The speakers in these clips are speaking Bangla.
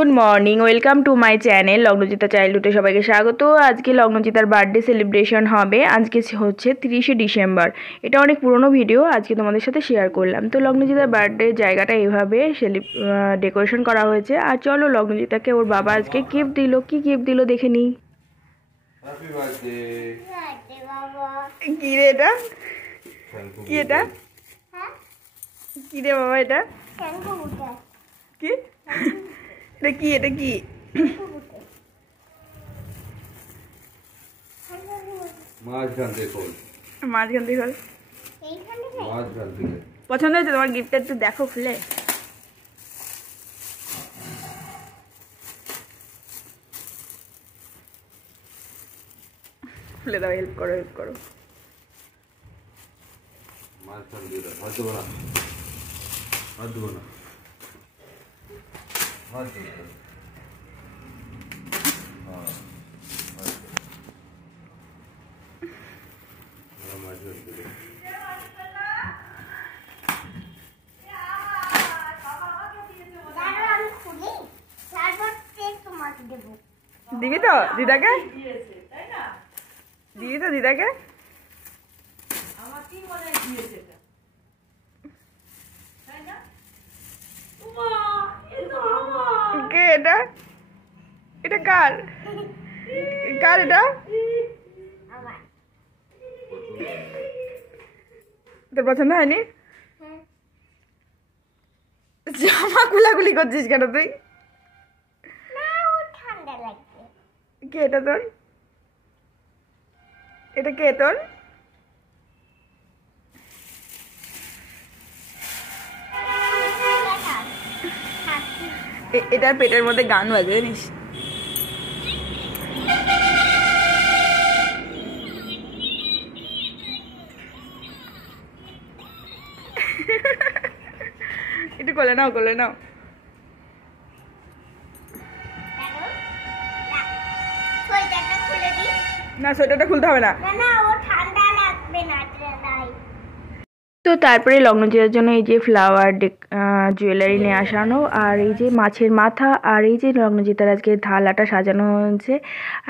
Good morning, welcome to my channel Lagnajita চাইল্ডহুডে সবাইকে স্বাগত। আজকে লগ্নজিতার বার্থডে সেলিব্রেশন হবে। আজকে হচ্ছে 30শে ডিসেম্বর। এটা অনেক পুরনো ভিডিও, আজকে তোমাদের সাথে শেয়ার করলাম। তো লগ্নজিতার বার্থডে জায়গাটা এইভাবে ডেকোরেশন করা হয়েছে। আর চলো লগ্নজিতাকে ওর বাবা আজকে গিফট দিল। কি গিফট দিল দেখে নিই। কি রে এটা? কি এটা? কি রে বাবা এটা? কি এটা কি? এটা কি? পছন্দ হয়েছে তোমার গিফটটা? একটু দেখো খুলে। খুলে দাও, হেল্প করো, হেল্প করো। দিবি তো দিদাকে? দিবি তো দিদাকে? কে এটা? এটা কার? কার এটা? তোর পছন্দ হয়নি? জামা খুলাখুলি করছিস কেন তুই? কে এটা তোর? এটা কে তোর? এটার পেটের মধ্যে গান বাজে জানিস? একটু কোলে নাও, কোলে নাও। না, সোয়েটারটা খুলতে হবে না। তো তারপরে লগ্নজিতার জন্য এই যে ফ্লাওয়ার জুয়েলারি নিয়ে আসানো, আর এই যে মাছের মাথা, আর এই যে লগ্নজিতার আজকে থালাটা সাজানো হয়েছে,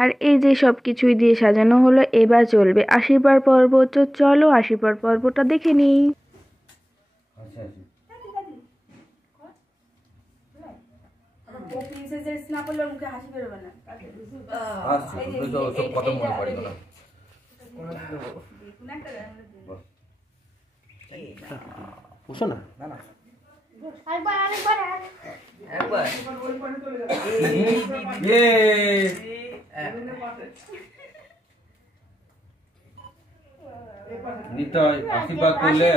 আর এই যে সব কিছুই দিয়ে সাজানো হলো। এবার চলবে আশীর্বাদ পর্ব। তো চলো আশীর্বাদ পর্বটা দেখে নিই। নিতাই আশীর্বাদ করলে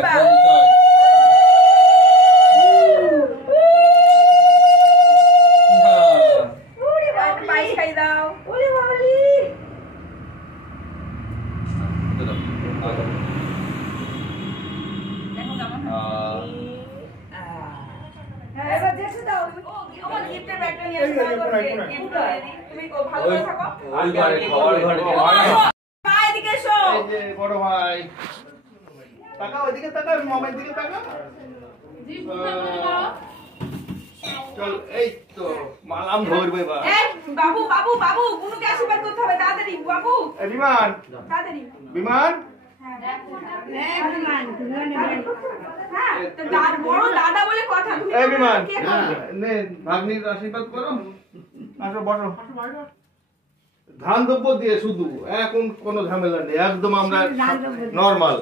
বড় ভাই টাকা ওইদিকে টাকা, মামার দিকে টাকা। চল এই তো মালাম ধরবে। বাবু বাবু বাবু কোনকে আশীর্বাদ করতে হবে, তাড়াতাড়ি বাবু। বিমান, তাড়াতাড়ি বিমান। বড় দাদা বলে কথা। এই বিমান নে ভাগ্নির আশীর্বাদ করো। আসো বসো। ধান দ্রব্য দিয়ে শুধু, এখন কোনো ঝামেলা নেই, একদম আমরা নরমাল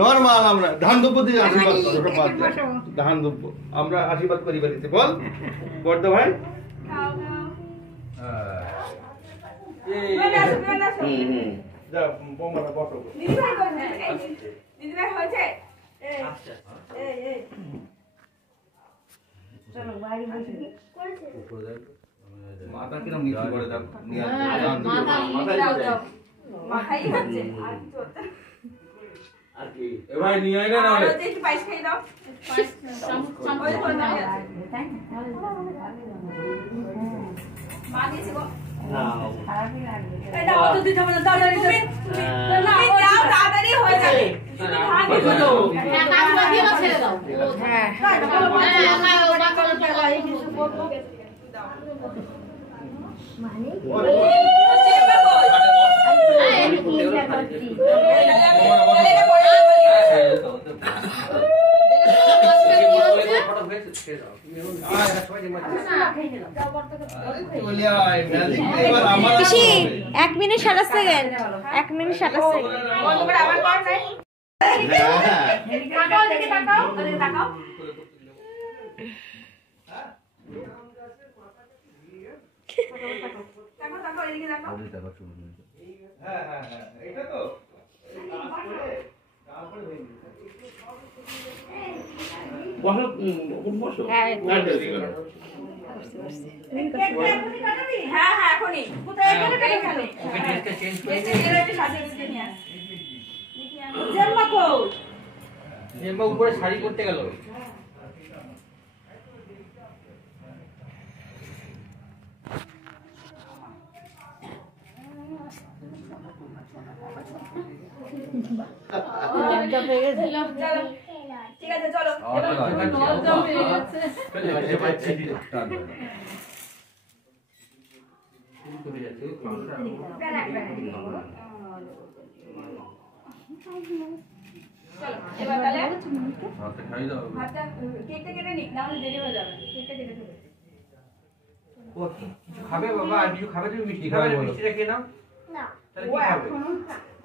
নরমাল। আমরা ধান দ্রব্য দিয়ে আশীর্বাদ করো। ধান দ্রব্য আমরা আশীর্বাদ করি বাড়িতে। বল বর্দা ভাই। মাথা কিরম নিচু করে দাও। মাথাই হচ্ছে আর কি এ ভাই নিয়ে আয় না। আর একটু পায়েস খাই দাও। মা দিয়েছে গো। এটা অত দিতে হবে না, তাড়াতাড়ি তুমি যাও, তাড়াতাড়ি হয়ে যাবে। হ্যাঁ কাজ দিয়ে ছেড়ে দাও। হ্যাঁ হ্যাঁ ওটা করে ফেলা এই কিছু করব। এক মিনিট 27 সেকেন্ড 1 মিনিট 27 সেকেন্ড উপরে শাড়ি করতে গেল ঠিক আছে চলো এবার তাহলে ভাতটা কেকটা কেটে নিক না হলে দেরি হয়ে যাবে কেকটা কেটে দেবে ও কিছু খাবে বাবা আর কিছু খাবে তুমি মিষ্টি খাবে মিষ্টিটা খেয়ে নাও না তাহলে কি খাবে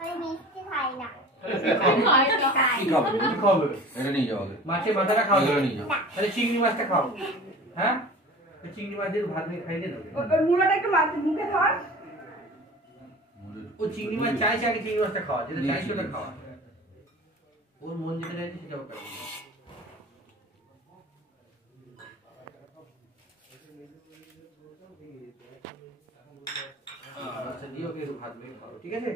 আমি মিষ্টি খাই না কি খাবে এটা নিয়ে যাও মাছের মাথাটা খাও এগুলো নিয়ে যাও তাহলে চিংড়ি মাছটা খাও হ্যাঁ চিংড়ি মাছ দিয়ে ভাত দিয়ে খাইয়ে দাও ওই মুড়োটা একটু মুখে ধর ও চিংড়ি মাছ চাইছে আগে চিংড়ি মাছটা খাওয়া যেটা চাইছে ওটা খাওয়া ওর মন যেটা চাইছে সেটাও খাওয়া আচ্ছা দিও ওকে একটু ভাত মেখে খাও ঠিক আছে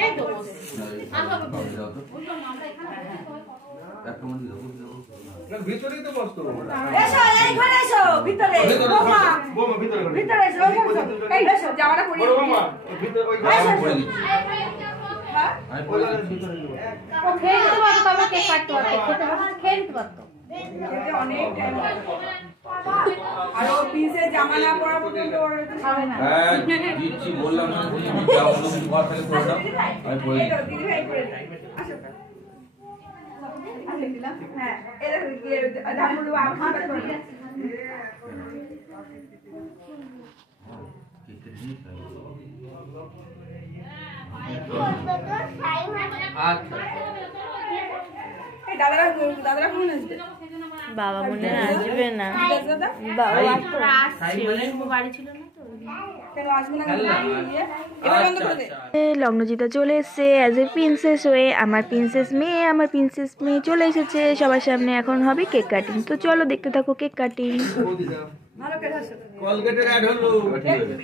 এই তো ভিতরেই তো বসতো এসো এইখানে এসো ভিতরে বোমা বোমা ভিতরে ভিতরে এসো এই এসো জামাটা পরিয়ে বড় বোমা ভিতরে ওই এসো করে দিচ্ছি হ্যাঁ আমি করে দিচ্ছি ও খেয়ে নিতে পারতো তবে কেক কাটতে পারতো খেতে পারতো খেয়ে নিতে পারতো অনেক টাইম আর ও পিসে জামা না পরা পর্যন্ত ওর খাবে না হ্যাঁ দিচ্ছি বললাম না তুমি যাও অন্য কিছু কথা থেকে করে দাও আমি করে দিচ্ছি দিদি ভাই করে আসো দিলাম হ্যাঁ এই দেখো ধানগুলো আবার করে দাদারা ফোন আসবে বাবা মনে আসবে না বাড়ি ছিল না তো কেন আসবে না এটা বন্ধ করে দে লগ্নজিতা চলে এসেছে অ্যাজ এ প্রিন্সেস হয়ে। আমার প্রিন্সেস মেয়ে চলে এসেছে সবার সামনে। এখন হবে কেক কাটিং, তো চলো দেখতে থাকো কেক কাটিং। ভালো করে হাসো কলগেটের অ্যাড হলো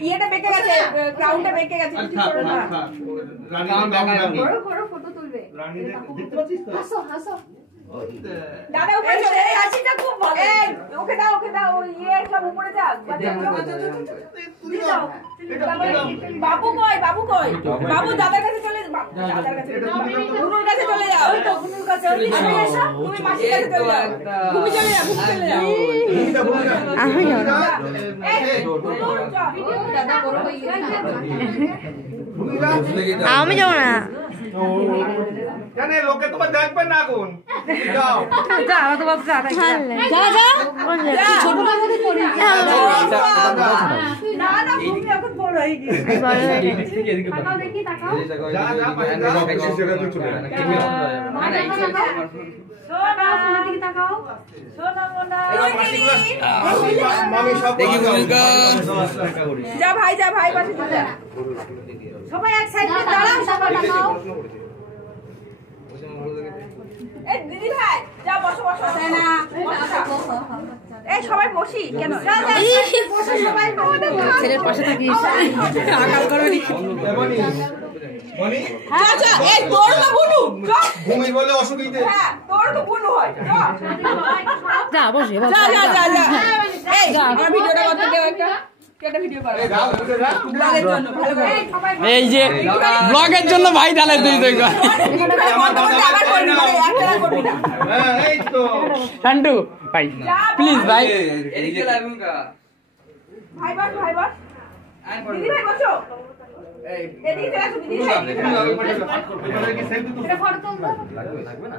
ইয়েটা বেঁকে গেছে ক্রাউনটা বেঁকে গেছে কিছু করো না করো ফটো তুলবে রানী দেখতে পাচ্ছিস তো হাসো হাসো দাদা উপরে চলে এই হাসিটা খুব ভালো এই ওকে দাও ওই ইয়ে সব উপরে যাক বাবু কই বাবু দাদার কাছে চলে দাদার কাছে গুনুর কাছে চলে যাও ওই তো গুনুর কাছে তুমি এসো তুমি মাসির কাছে চলে যাও ঘুমি চলে যাও আমি যাবো না। দাদা বড় হয়ে গেছে আমি যাবো না। কেন লোকে তোমার দেখবে না কোন যাও যা ছোট বাবুকে পড়ি না তুমি এখন বড় হয়ে গেছে তাকাও দেখি তাকাও যা পাশে যা তুই চলে যা সোনা সোনা দিকে তাকাও সোনা মোনা মামি সব দেখি যা ভাই পাশে যা সবাই এক সাইডে দাঁড়াও সবাই তাকাও এই দিদি ভাই যা বসো না এই সবাই বসি কেন বসো সবাই ছেলের পাশে থাকিস আকাল করনি মনি আচ্ছা এই তোর তো বুনু ঘুমাই বলে অসুবিধা হ্যাঁ তোর তো বুনু হয় যা বসে যা এই আমার ভিডিওটা করতে দেও একটা কেটে ভিডিও করো এই দাও উঠে দাও ব্লগের জন্য ভালো করে এই যে ব্লগের জন্য ভাই তাহলে তুই তুই আবার করবি মানে একটা করবি না হ্যাঁ এই তো শান্টু ভাই প্লিজ ভাই এদিকে লাগুঙ্গা ভাই বস দিদি ভাই বসো এদিকে চলে আসো দিদি ভাই এটা ফটো তুলবো লাগবে না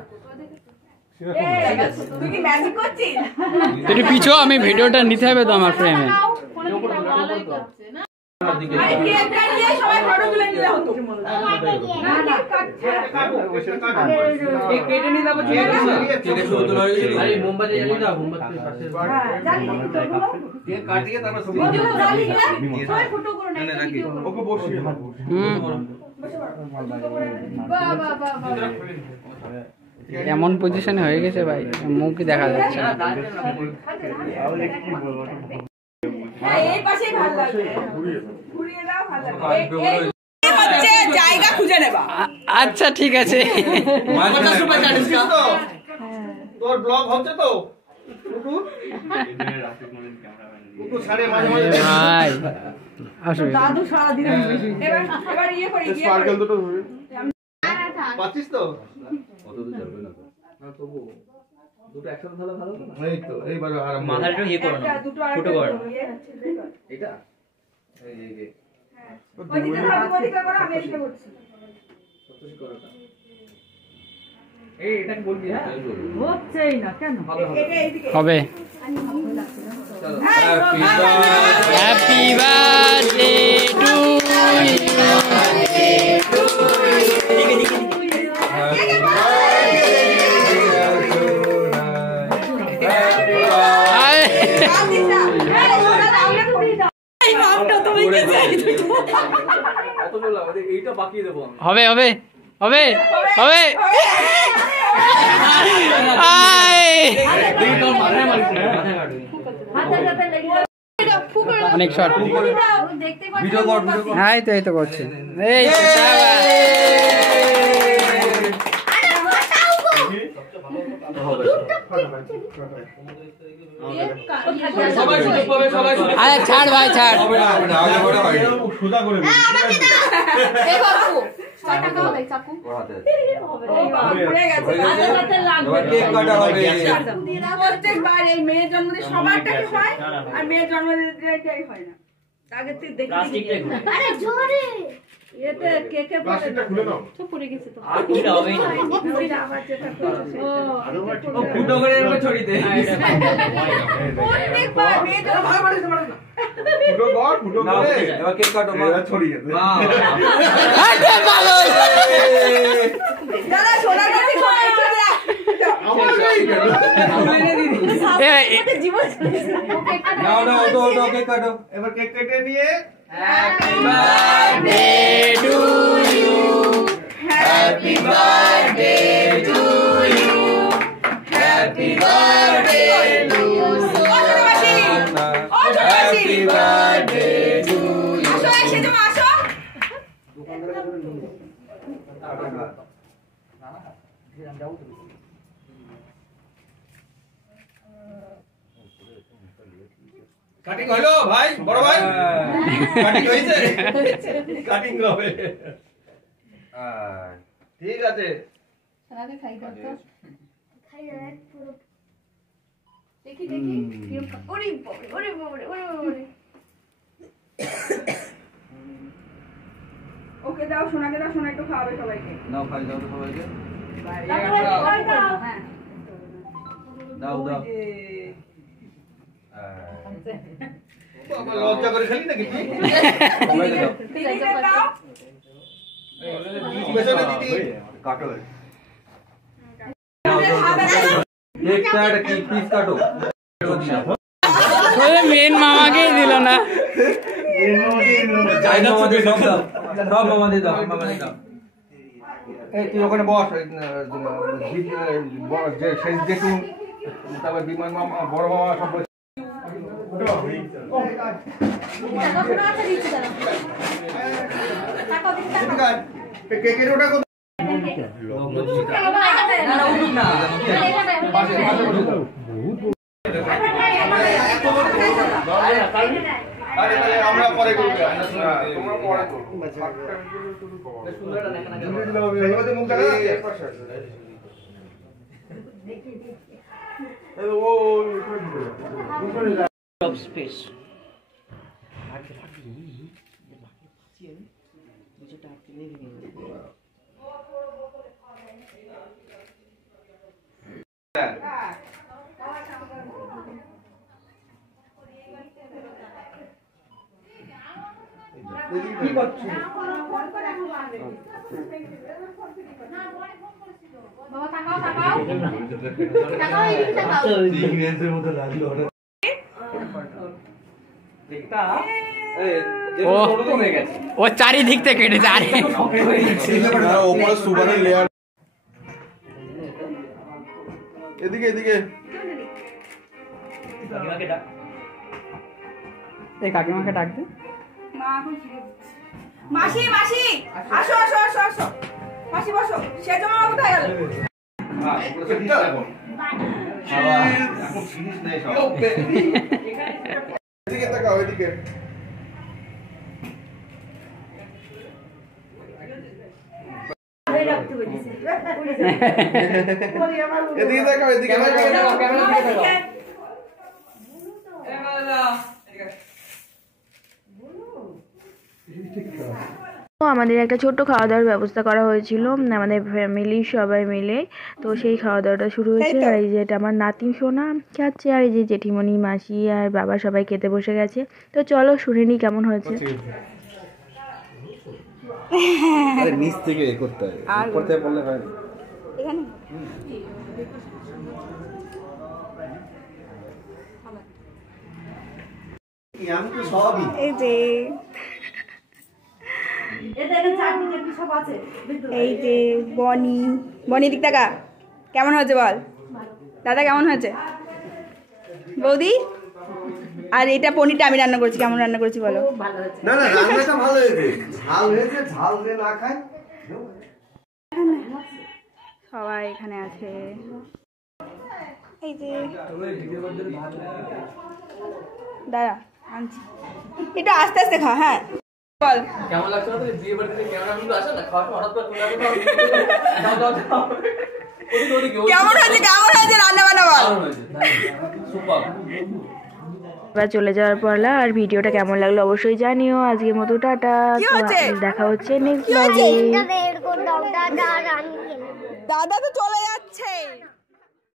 তুই কি ম্যাজিক করছিস একটু পিছো আমি ভিডিওটা নিতে হবে তো আমার ফ্রেমে আরে কেক কাটিয়ে সবাই ফটো তুলে নিলে হতো না না কেক কেটে নিয়ে যাবো ঠিক আছে কেক শুরু তো হয়ে গেছে আরে মোমবাতি জ্বালিয়ে দাও মোমবাতি পাশে হ্যাঁ জানি তো কেক কাটিয়ে তারপর ছবি ভিডিও জানি না সবাই ফটো করে না ভিডিও ওকে বসিয়ে বাহ বাহ বাহ এমন পজিশনে হয়ে গেছে ভাই মুখই দেখা যাচ্ছে না হ্যাঁ এই পাশেই ভালো লাগবে ঘুরিয়ে দাও ভালো লাগবে এই হচ্ছে জায়গা খুঁজে নেবা আচ্ছা ঠিক আছে তোর ব্লগ হচ্ছে তো একটু ছাড়ে মাঝে মাঝে ভাই আসলে দাদু সারা দিন এবার ইয়ে করি স্পার্কেল দুটো ধরে পাচ্ছিস তো দুটো একসাথে তাহলে ভালো হবে না এই তো এইবার আরাম মাথাটা ইয়ে করো না দুটো ফুটো করো এটা এই ওদিকে ধরো ওদিকে করো আমি এদিকে করছি এই এটা কি বলবি হ্যাঁ হচ্ছেই না কেন এটা এইদিকে হবে চলো হ্যাপি বার্থডে টু এইটা বাকি দেবো হবে হবে হবে হবে অনেক শর্ট ভিডিও কর হ্যাঁ এই তো করছি এই সবাই সুযোগ পাবে সবাই আরে ছাড় ভাই ছাড় সোজা করে দিবি এই বাবু 6 টাকা হবে চাকু হয়ে গেছে এবার কেক কাটা হবে প্রত্যেকবার এই মেয়ের জন্মদিন সবারটাই হয় আর মেয়ের জন্মদিনটাই হয় না আগে তুই দেখি আরে জোরে এতে কেকে প্লাস্টিকটা খুলে নাও আর কি হবে না আবার যেটা করছে ও ফুটো করে এরকম ছড়ি দে প্রত্যেকবার মেয়ের জন্মদিন ফুটো করে এবার কেক কাটো এরা ছড়িয়ে দে বাহ দাদা সোনা কাছে খাওয়াই চলে আমার নেই কেন জীবন নাও নাও তো কেক কাটো এবার কেক কেটে নিয়ে happy birthday to you happy birthday to you happy birthday to happy birthday to you আসো এসে তুমি আসো কাটিং হলো ভাই বড় ভাই কাটিং হয়েছে কাটিং হবে ঠিক আছে সোনাকে খাই দাও তো খাই দাও পুরো দেখি ওরে ওরে ওরে ওরে ওকে দাও সোনাকে দাও সোনা একটু খাওয়াবে সবাইকে নাও খাই দাও তো সবাইকে হ্যাঁ দাও দাও বাবা লজ্জা করে খেলি নাকি তুই সবাইকে দাও দিদিকে দাও পেছনে দিদি কাটো কেকটা একটা কি পিস কাটো মেন মামাকেই দিল না যাই না আমাদের সব দাও সব মামাদের দাও মামাদের দাও এই তুই ওখানে বস যে সেই দেখুন তারপর বিমান মামা বড় মামা সব বসে কেকের ওটা কত আরে তাহলে আমরা পরে করব, তোমরা পরে করো। সুন্দরটা দেখা না কেন? এইভাবে মুখ দেখা যাচ্ছে? এই ও সব স্পেস কি করছিস? বাবা তাকাও তাকাও তাকাও এদিকে তাকাও ইংরেজের মতো লাগলো হঠাৎ। ও চারিদিক থেকে কেটেছে আরে ওপরে সুগারের লেয়ার। এদিকে এদিকে এই কাকিমাকে ডাক দে মা এখন ফিরে দিচ্ছে। মাসি মাসি আসো আসো আসো আসো মাসি বসো সেজ মামা কোথায় গেল এখন ফিনিশ নাই সব। এদিকে তাকাও এদিকে। এদিকে তাকাও এদিকে তাকাও। তো আমাদের একটা ছোট্ট খাওয়া দাওয়ার ব্যবস্থা করা হয়েছিল আমাদের ফ্যামিলির সবাই মিলে। তো সেই খাওয়া দাওয়াটা শুরু হয়েছে। আর এই যে এটা আমার নাতি সোনা খাচ্ছে, আর এই যে জেঠিমণি মাসি আর বাবা সবাই খেতে বসে গেছে। তো চলো শুনে নি কেমন হয়েছে। আরে নিচ থেকে করতে হবে, উপর থেকে বললে হয় না। এখানে আমি তো সবই এই যে এই যে বনি বনি দিক টাকা কেমন হয়েছে বল দাদা কেমন হয়েছে বৌদি আর এটা পনিরটা আমি রান্না করেছি কেমন রান্না করেছি বলো না না রান্নাটা ভালো হয়েছে ঝাল হয়েছে ঝাল যে না খায় সবাই এখানে আছে এই যে দাঁড়া আনছি এটা আস্তে আস্তে খা হ্যাঁ বল কেমন লাগছে না? বিয়ে বাড়িতে ক্যামেরা কিন্তু আসে না, খাওয়ার সময় হঠাৎ করে তুলে রাখে, দাও দাও দাও। কেমন হয়েছে রান্না বান্না বল সুপার। এবার চলে যাওয়ার পালা। আর ভিডিওটা কেমন লাগলো অবশ্যই জানিও। আজকের মতো টাটা। কি তো হয়েছে? দেখা হচ্ছে নেক্সট ব্লগে। এটা বের করে দাও দাদা আর আমি দাদা তো চলে যাচ্ছে